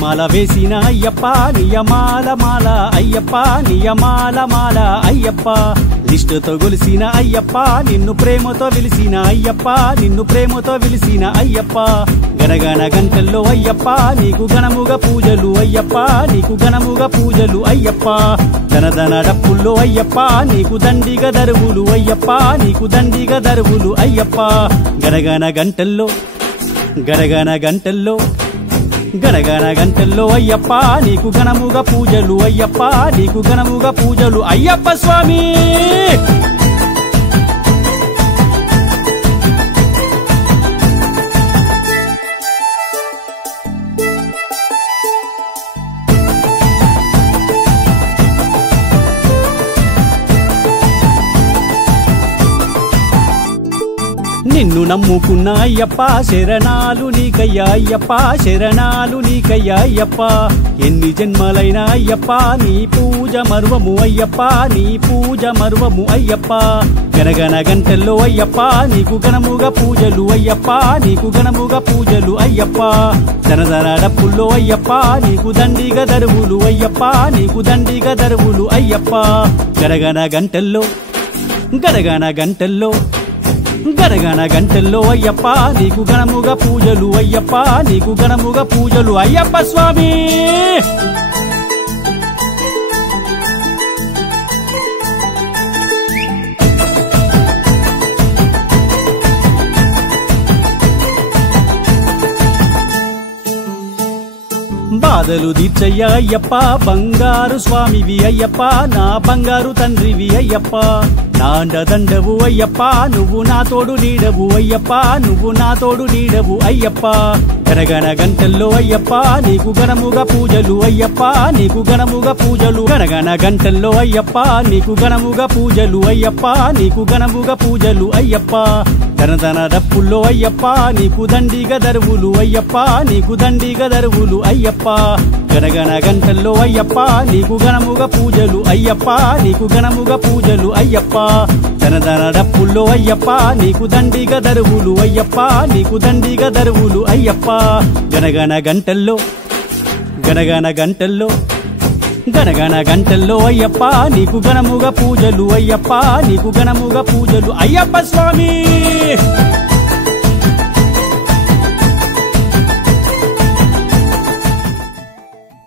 మాల వేసిన అయ్యప్ప నియమాల మాల అయ్యప్ప నియమాల మాల అయ్యప్ప నిష్ఠతో గొలిసిన అయ్యప్ప నిన్ను ప్రేమతో విలిసిన అయ్యప్ప నిన్ను ప్రేమతో విలిసిన అయ్యప్ప గనగన గంటల్లో అయ్యప్ప నీకు ఘనముగా పూజలు అయ్యప్ప నీకు ఘనముగా పూజలు అయ్యప్ప ధనధన డప్పుల్లో అయ్యప్ప నీకు దండిగా దరువులు అయ్యప్ప నీకు దండిగా దరువులు అయ్యప్ప గనగన గంటల్లో గనగన గంటల్లో గనగన గంటల్లో అయ్యప్ప నీకు ఘనముగా పూజలు అయ్యప్ప నీకు ఘనముగా పూజలు అయ్యప్ప స్వామి నిన్ను నమ్ముకున్న అయ్యప్ప శరణాలు నీకయ్యా అయ్యప్ప శరణాలు నీకయ్యా అయ్యప్ప ఎన్ని జన్మలైన అయ్యప్ప నీ పూజ మర్వము అయ్యప్ప నీ పూజ మర్వము అయ్యప్ప గనగన గంటల్లో అయ్యప్ప నీకు ఘనముగా పూజలు అయ్యప్ప నీకు ఘనముగా పూజలు అయ్యప్ప ధనధన డప్పుల్లో అయ్యప్ప నీకు దండిగా దరువులు అయ్యప్ప నీకు దండిగా దరువులు అయ్యప్ప గనగన గంటల్లో గనగన గంటల్లో గనగన గంటల్లో అయ్యప్ప నీకు ఘనముగా పూజలు అయ్యప్ప నీకు ఘనముగా పూజలు అయ్యప్ప స్వామి బాధలు తీర్చయ్య అయ్యప్ప బంగారు స్వామివి అయ్యప్ప నా బంగారు తండ్రివి అయ్యప్ప నాండదండవు అయ్యప్ప నువ్వు నా తోడు నీడవు అయ్యప్ప నువ్వు నా తోడు నీడవు అయ్యప్ప గనగన గంటల్లో అయ్యప్ప నీకు ఘనముగా పూజలు అయ్యప్ప నీకు ఘనముగా పూజలు గనగన గంటల్లో అయ్యప్ప నీకు ఘనముగా పూజలు అయ్యప్ప నీకు ఘనముగా పూజలు అయ్యప్ప ధనధన డప్పుల్లో అయ్యప్ప నీకు దండిగా దరువులు అయ్యప్ప నీకు దండిగా దరువులు అయ్యప్ప గనగన గంటల్లో అయ్యప్ప నీకు ఘనముగా పూజలు అయ్యప్ప నీకు ఘనముగా పూజలు అయ్యప్ప ధనధన డప్పుల్లో అయ్యప్ప నీకు దండిగా దరువులు అయ్యప్ప నీకు దండిగా దరువులు అయ్యప్ప గనగన గంటల్లో గనగన గంటల్లో గనగన గంటల్లో అయ్యప్ప నీకు ఘనముగా పూజలు అయ్యప్ప నీకు ఘనముగా పూజలు అయ్యప్ప స్వామి